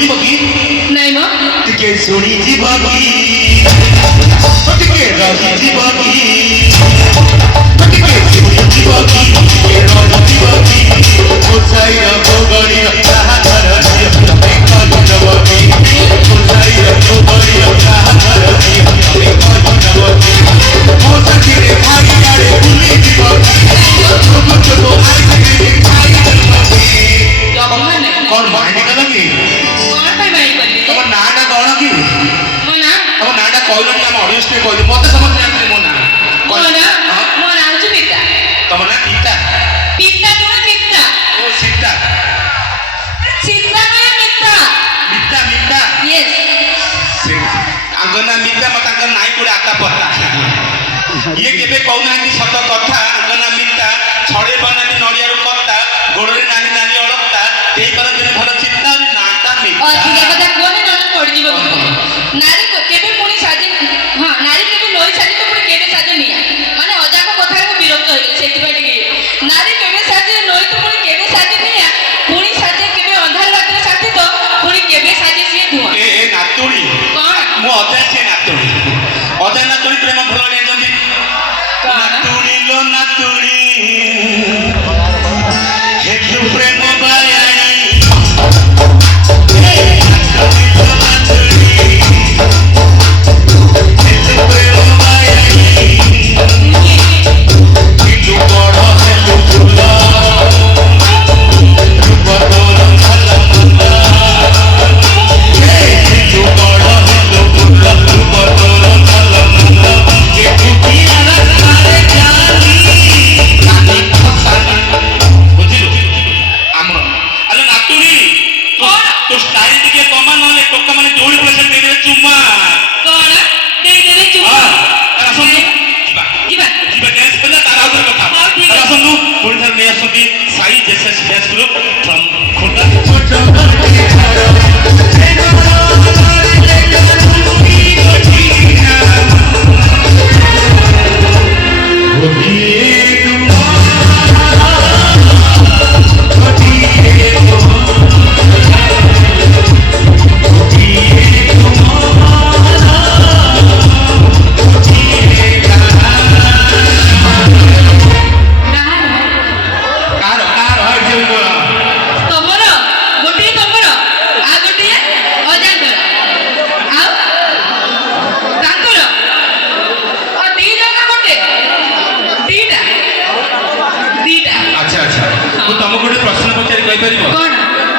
ଶୁଣିବ କି? ନାଇଁ ମ ଟିକେ ଶୁଣିଯିବ କି? ଟିକେ ରହିଯିବ କି? ଟିକେ ଶୁଣିଯିବ କି? ଟିକେ ରହିଯିବ କି? ଗୋସାଇର ଗୋଗଳିର କାହାଘର ଝିଅ ତମେ କହିଦବ କି? ଗୋସାଇର ଗୋଗଳିର କାହାଘର ଝିଅ ତମେ କହିଦବ କି? ମୋ ସାଥିରେ ଭାଇଆଡ଼େ ବୁଲିଯିବ କି? ଛୋଟ ଛୋଟ ଆଇସ୍କ୍ରିମ ଖାଇଦବ କି? କଣ ମାଇଣ୍ଡ କଲ କି? ତମ ନାଁଟା କଣ କି? ତମ ନାଁଟା କହିଲନି ଆମ ଅଡିଏନ୍ସ ଟେ କହିଲୁ ମତେ ସମସ୍ତେ ଜାଣିଥିଲେ ମୋ ନାଁ ତମ ନାଁ ଗୀତା ଓ ସୀତା ତାଙ୍କ ନାଁ ମିତା ତାଙ୍କ ନାଇଁ କୋଉଠି ଆତା ପତା ଇଏ କେବେ କହୁନାହାନ୍ତି ସତ କଥା ଆଙ୍କ ନାଁ ମିତା ଛଡେଇ ବନାନ୍ତି ନଡିଆରୁ କତା ଗୋଡରେ ନାଲି ନାଲି ଅଳତା ଦେଇପାରନ୍ତି ଭଲ ଚିନ୍ତା ନାଁଟା ମିତା ନାତୁଣୀ ମୁଁ ଅଜା ସିଏ ନାତୁଣୀ ଅଜା ନାତୁଣୀ ପ୍ରେମ ଭଲ ନେଇଛନ୍ତି ନାତୁଣୀ ଲୋ ନାତୁଣୀ ହେତୁ ପ୍ରେମ ବାୟାଣୀ ନାତୁଣୀ ଲୋ ନାତୁଣୀ ହେତୁ ପ୍ରେମ ବାୟାଣୀ କିନ୍ତୁ ବଡ଼ ହେଲୁ ଫୁଲ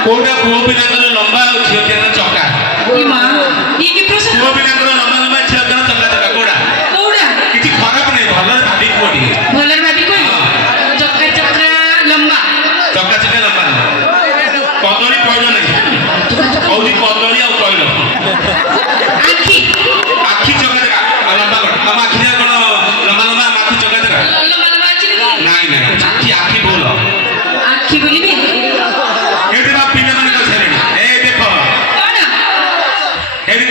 କୋଉଟା ପୁଅ ପିଲାଙ୍କର ଲମ୍ବା ଆଉ ଝିଅ ପିଲାଙ୍କର ଚକା ପୁଅ ପିଲାଙ୍କର ଲମ୍ବା ଲମ୍ବା ଝିଅ ପିଲାଙ୍କର ଚକା ଚକା କୋଉଟା କିଛି ଖରାପ ନାହିଁ ଭଲରେ ଭାବି କୁହ ଟିକେ ଚକା ଚକା ଲମ୍ବା କଦଳୀ ପଇଲ ନାହିଁ କହୁଛି କଦଳୀ ଆଉ ପଇଲ ଆଖି ଚକା ଚକା ଲମ୍ବା କଣ ତମ ଆଖି କଣ ଲମ୍ବା ଲମ୍ବା ଆଖି ଚକା ଚକା ନାଇଁ ନାଇଁ ଆଖି ବୋଲ ଆଖି ବୋଲିବି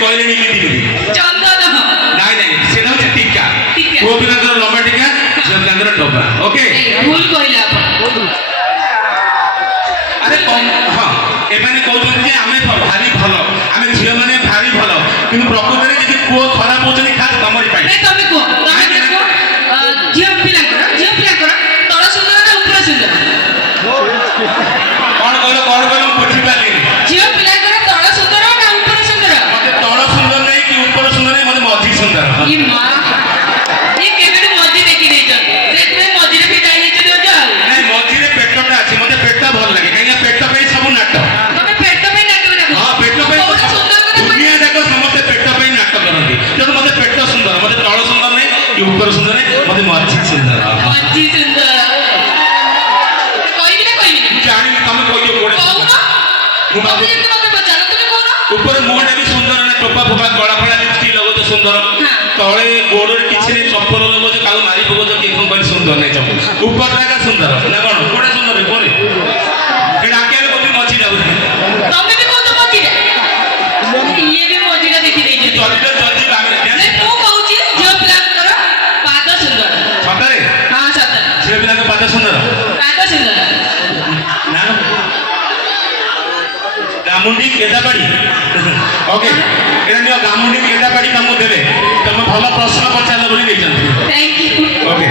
କହିଲେଣି ନାଇଁ ନାଇଁ ସେଟା ହଉଛି ଟିକା ପୁଅ ପିଲାଙ୍କର ଲମ୍ବା ଟିକା ଝିଅ ପିଲାଙ୍କର ଡବା ଓକେ ଭୁଲ କହିଲେ ଆପଣ ଆରେ ହଁ ଏମାନେ କହୁଛନ୍ତି ଯେ ଆମେ ଭାରି ଭଲ ଆମେ ଝିଅ ମାନେ ଭାରି ଭଲ କିନ୍ତୁ ପ୍ରକୃତରେ ଯଦି ପୁଅ ଖରାପ ହଉଛନ୍ତି ଖାସ୍ ତମରି ପାଇଁ ତମେ କୁହ ଝିଅ ପିଲାଙ୍କର ତଳ ସୁନ୍ଦର ନା ଉପର ସୁନ୍ଦର କଣ କହିଲ ମୁଁ ବୁଝିପାରିଲିନି ଝିଅ ପିଲାଙ୍କର ତଳ ସୁନ୍ଦର ନା ଉପର ସୁନ୍ଦର ମତେ ତଳ ସୁନ୍ଦର ନାହିଁ କି ଉପର ସୁନ୍ଦର ନାହିଁ ମତେ ମଝି ସୁନ୍ଦର କେବେ ମଝି ଦେଖି ଦେଇଛନ୍ତି ସେଥିପାଇଁ ମଝିରେ ବି ଯାଇ ଦେଇଛନ୍ତି ନାଇଁ ମଝିରେ ପେଟଟା ଅଛି ମତେ ପେଟ ଭଲ ଲାଗେ କାହିଁକି ପେଟ ପାଇଁ ସବୁ ନାଟ ତମେ ପେଟ ପାଇଁ ନାଟ ହଁ ପେଟ ପାଇଁ ଦୁନିଆ ଯାକ ସମସ୍ତେ ପେଟ ପାଇଁ ନାଟ କରନ୍ତି ତେଣୁ ମତେ ପେଟ ସୁନ୍ଦର ମତେ ତଳ ସୁନ୍ଦର ନାହିଁ କି ଉପର ସୁନ୍ଦର ନାହିଁ ମତେ ମଝି ସୁନ୍ଦର ଜାଣିନି ତମେ କହିଦିଅ ମୁଁ ଭାବୁଛି ଉପରେ ମୁହଁଟା ବି ସୁନ୍ଦର ନା ଟୋପା ଫୋପା କଳା ଫଳା ଲିପଷ୍ଟିକ୍ ଲଗଉଛ ସୁନ୍ଦର ତଳେ ଗୋଡରେ କିଛି ନାହିଁ ଚପଲ ଲଗଉଛ କାହାକୁ ମାରି ପକଉଛ କି କଣ କରି ସୁନ୍ଦର ନାହିଁ ଚପଲ ଉପରଟା ଏକା ସୁନ୍ଦର ନା କଣ କୋଉଟା ସୁନ୍ଦର ପରେ ଏଟା ଆକେଲେ କହୁଛି ମଝିଟା ବୋଧେ ତମେ ବି କହୁଛ ମଝିଟା ଇଏ ବି ମଝିଟା ଦେଖି ଦେଇଛନ୍ତି ମୁଁ କହୁଛି ଝିଅ ପିଲାଙ୍କର ପାଦ ସୁନ୍ଦର ସତରେ ହଁ ସତରେ ଝିଅ ପିଲାଙ୍କ ପାଦ ସୁନ୍ଦର ନା ଗାମୁଣ୍ଡି କେଦାବାଡ଼ି ଓକେ ଏଇଟା ନିଅ ଗାମୁଣ୍ଡି କେଦାବାଡ଼ି ତମକୁ ଦେବେ ତମେ ଭଲ ପ୍ରଶ୍ନ ପଚାରିଲ ବୋଲି ଦେଇଛନ୍ତି থ্যাংক ইউ ଓକେ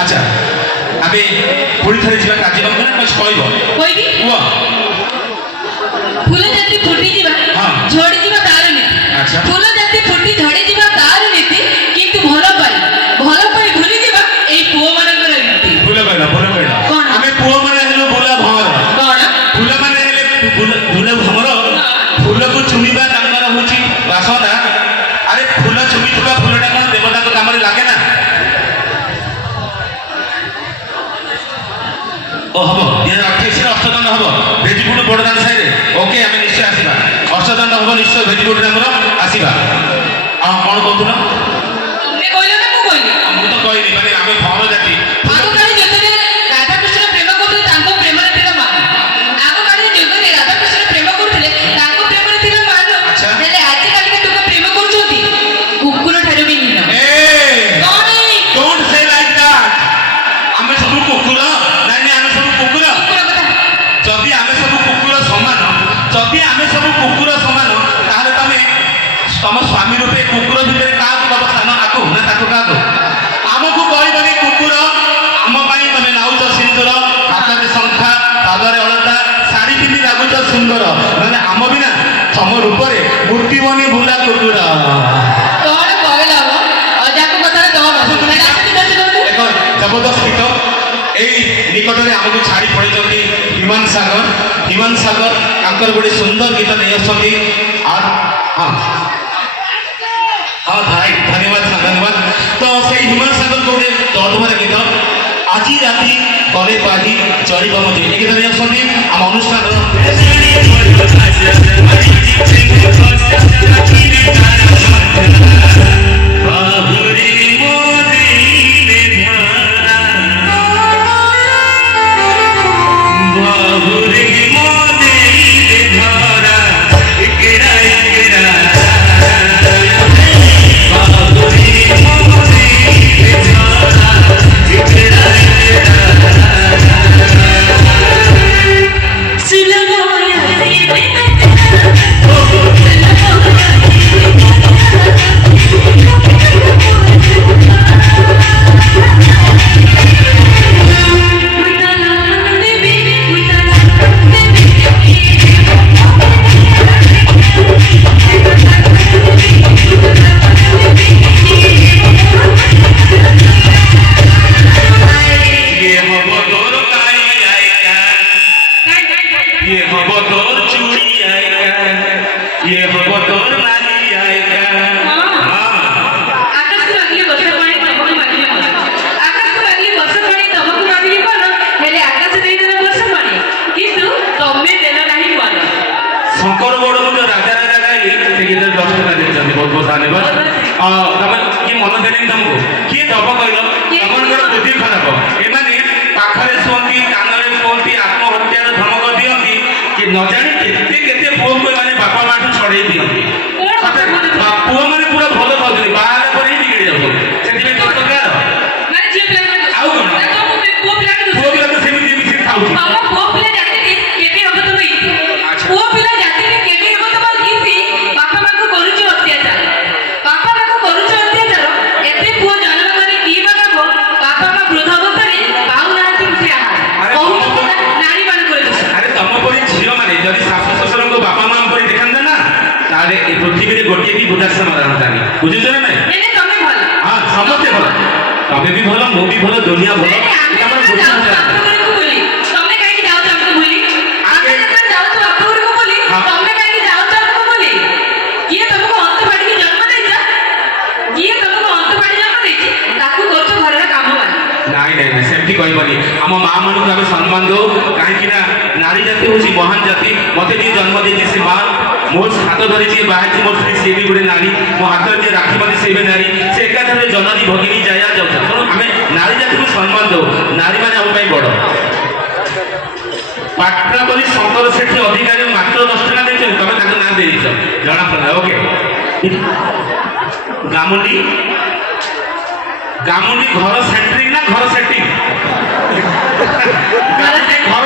ଆଚ୍ଛା ଆମେ ପୁଣି ଥରେ ଯିବା କାର୍ଯ୍ୟକ୍ରମ ନା କିଛି କହିବ কইবি କୁହ ফুল জাতি ফুটি ଯିବା ହଁ। ঝড়ি ଯିବା ତାର ନୀତି ଆଚ୍ଛା। ফুল জাতি ফুটি ঝড়ি ଯିବା ତାର ନୀତି କିନ୍ତୁ ଭଲ ପାଇ ଭୁଲି ଯିବା ଏଇ ପୁଅ ମାନଙ୍କର ନୀତି ଭୁଲ କହିଲ କଣ? ଆମେ ପୁଅମାନେ ହେଲୁ ବୁଲା ଭଁର କଣ ଫୁଲମାନେ ହେଲେ ବୁଲା ଭଁର ଫୁଲକୁ ଚୁମିବା ତାଙ୍କର ହଉଛି ବାସନା ଆରେ ଫୁଲ ଚୁମିଥିବା ଫୁଲଟା କଣ ଦେବତାଙ୍କ କାମରେ ଲାଗେ ନା ଓ ହବ 2028 ଅଷ୍ଟଦଣ୍ଡ ହବ ଭେଜିପୁର ବଡ଼ଦାଣ୍ଡ ସାହିରେ ଓକେ ଆମେ ନିଶ୍ଚୟ ଆସିବା ଅଷ୍ଟଦଣ୍ଡ ହବ ନିଶ୍ଚୟ ଭେଜିପୁରରେ ଆମର ଆସିବା ଆଉ କଣ କହୁଥିଲ ତୁମେ କହିଲ ନା ମୁଁ କହିଲି ମୁଁ ତ କହିଲି ମାନେ ଆମେ ଭଁର ଜାତି ଆଗକାଳେ ଯେତେବେଳେ ରାଧାକୃଷ୍ଣ ପ୍ରେମ କରୁଥିଲେ ତାଙ୍କ ପ୍ରେମରେ ଥିଲା ମାନ ଆଗକାଳେ ଯେତେବେଳେ ରାଧାକୃଷ୍ଣ ପ୍ରେମ କରୁଥିଲେ ତାଙ୍କ ପ୍ରେମରେ ଥିଲା ମାନ ଆଚ୍ଛା। ହେଲେ ଆଜିକାଲିକା ଲୋକ ପ୍ରେମ କରୁଛନ୍ତି କୁକୁର ଠାରୁ ବି ହୀନ କଣ ଏଇ Don't say like that. ଆମେ ସବୁ କୁକୁର ନାଇଁ ନାଇଁ ଆମେ ସବୁ କୁକୁର କୁକୁର କଥା ଯଦି ଆମେ ସବୁ କୁକୁର ସମାନ ତାହେଲେ ତମେ ତମ ସ୍ୱାମୀ ରୂପେ କୁକୁର ଭିତରେ କାହାକୁ ଦବ ସ୍ଥାନ ଆକୁ ନା ତାକୁ କାହାକୁ ଆମକୁ କହିବନି କୁକୁର ଆମ ପାଇଁ ତମେ ନାଉଛ ସିନ୍ଦୁର ହାତରେ ଶଙ୍ଖା ପାଦରେ ଅଳତା ଶାଢ଼ୀ ପିନ୍ଧି ଲାଗୁଛ ସୁନ୍ଦର ନହେଲେ ଆମ ବିନା ତମ ରୂପରେ ମୂର୍ତ୍ତିବନି ବୁଲା କୁକୁର କଣ କହିଲ ଅଜାକୁ କଥାରେ ତମ ଏକ ଜବରଦସ୍ତ ଗୀତ ଏଇ ନିକଟରେ ଆମକୁ ଛାଡ଼ି ପଡ଼ିଛନ୍ତି ହ୍ୟୁମାନ ସାଗର ତାଙ୍କର ଗୋଟେ ସୁନ୍ଦର ଗୀତ ନେଇ ଆସୁଛନ୍ତି ହଁ ହଁ ଭାଇ ଧନ୍ୟବାଦ ତ ସେଇ ହ୍ୟୁମାନ ସାଗର ଗୋଟେ ଅଦ୍ଭୁତ ଗୀତ ଆଜି ରାତି କଲେ ପାହି ଚଳିବ ମତେ ଏ ଗୀତ ନେଇ ଆସୁଛନ୍ତି ଆମ ଅନୁଷ୍ଠାନର ବାହୁରି ମୋଦି বাহুরে মোদে ধরা কেরা কেরা বাহুরে মোদে ধরা কেরা কেরা সুলভ କିଏ ମନ ଦେଲେନି ତମକୁ କିଏ ଦବ କହିଲ ତମଙ୍କର ବୁଦ୍ଧି ଖରାପ ଏମାନେ ପାଖରେ ଶୁଅନ୍ତି କାନରେ ଶୁଅନ୍ତି ଆତ୍ମହତ୍ୟାର ଧମକ ଦିଅନ୍ତି କି ନ ଜାଣି କେତେ କେତେ ପୁଅକୁ ଏମାନେ ବାପା ମାଠୁ ଛଡ଼େଇ ଦିଅନ୍ତି ପୁଅମାନେ ପୁରା ଭଲ ଖାଉଛନ୍ତି ବାହାରେ ପରେ ହିଁ ବିଗିଡ଼ି ଯାଉଛନ୍ତି ସେଥିପାଇଁ ଦୋଷ କାହାର ଆଉ କଣ ପୁଅ ପିଲା ତ ସେମିତି ମିଶିକି ଖାଉଛି পৃথিবীতে গোটিয়ে কি বুঝাচ্ছে মারান্তানি বুঝেছ না নাই হ্যাঁ সমস্তে ভালো তবে বি ভালো মু বি ভালো দুনিয়া ভালো আমার ନାଇଁ ନାଇଁ ନାଇଁ ସେମିତି କହିବନି ଆମ ମା ମାନଙ୍କୁ ଆମେ ସମ୍ମାନ ଦଉ କାହିଁକି ନା ନାରୀ ଜାତି ହେଉଛି ମହାନ ଜାତି ମତେ ଯିଏ ଜନ୍ମ ଦେଇଛି ସେ ମା ମୋ ହାତ ଧରି ଯିଏ ବାହାରିଛି ମୋ ସ୍ତ୍ରୀ ସିଏ ବି ଗୋଟେ ନାରୀ ମୋ ହାତରେ ଯିଏ ରାକ୍ଷୀ ବାନ୍ଧି ସିଏ ବି ନାରୀ ସେ ଏକାଥରେ ଜନନୀ ଭଗିନୀ ଜାୟା ଯାଉଛନ୍ତି ତେଣୁ ଆମେ ନାରୀ ଜାତିକୁ ସମ୍ମାନ ଦଉ ନାରୀମାନେ ଆମ ପାଇଁ ବଡ଼ ପାଟ୍ରାବଳୀ ଶଙ୍କର ସେଠୀ ଅଧିକାରୀ ମାତ୍ର 10 ଟଙ୍କା ଦେଇଛନ୍ତି ତମେ ତାଙ୍କ ନାଁ ଦେଇଛ ଜଣାପଡ଼ିଲା ଓକେ ଗାମୁଣ୍ଡି ଘର ସେଣ୍ଟ୍ରିଂ ନା ଘର ସେଟିଂ ଘର